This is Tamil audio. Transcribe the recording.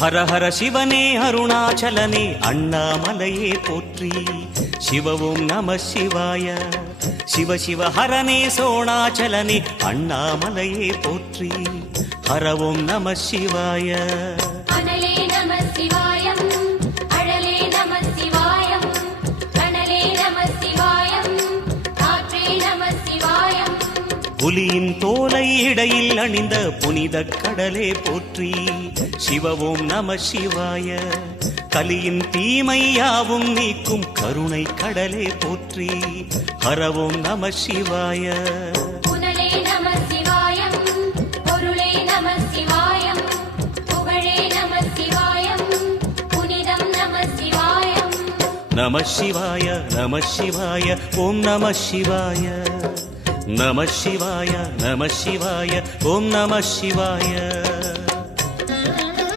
ஹர ஹர சிவனே அருணாச்சலனே அண்ணாமலையே போற்றி. சிவ ஓம் நம சிவாய. சிவ சிவ ஹரனே சோணாச்சலனே அண்ணாமலையே போற்றி. ஹர ஓம் நம சிவாய. அனலே நம சிவாயம், அழலே நம சிவாயம், கனலே நம சிவாயம், காற்றே நம சிவாயம். புலியின் தோலை இடையில் அணிந்த புனித கடலே போற்றி. சிவ ஓம் நம சிவாய. கலியின் தீமையாவும் நீக்கும் கருணை கடலே போற்றி. ஹர ஓம் நம சிவாய. புனலே நம சிவாயம், பொருளே நம சிவாயம், புகழே நம சிவாயம், புனிதம் நம சிவாயம். நம சிவாய நம சிவாய ஓம் நம சிவாய. நம சிவாய நம சிவாய ஓம் நம சிவாய.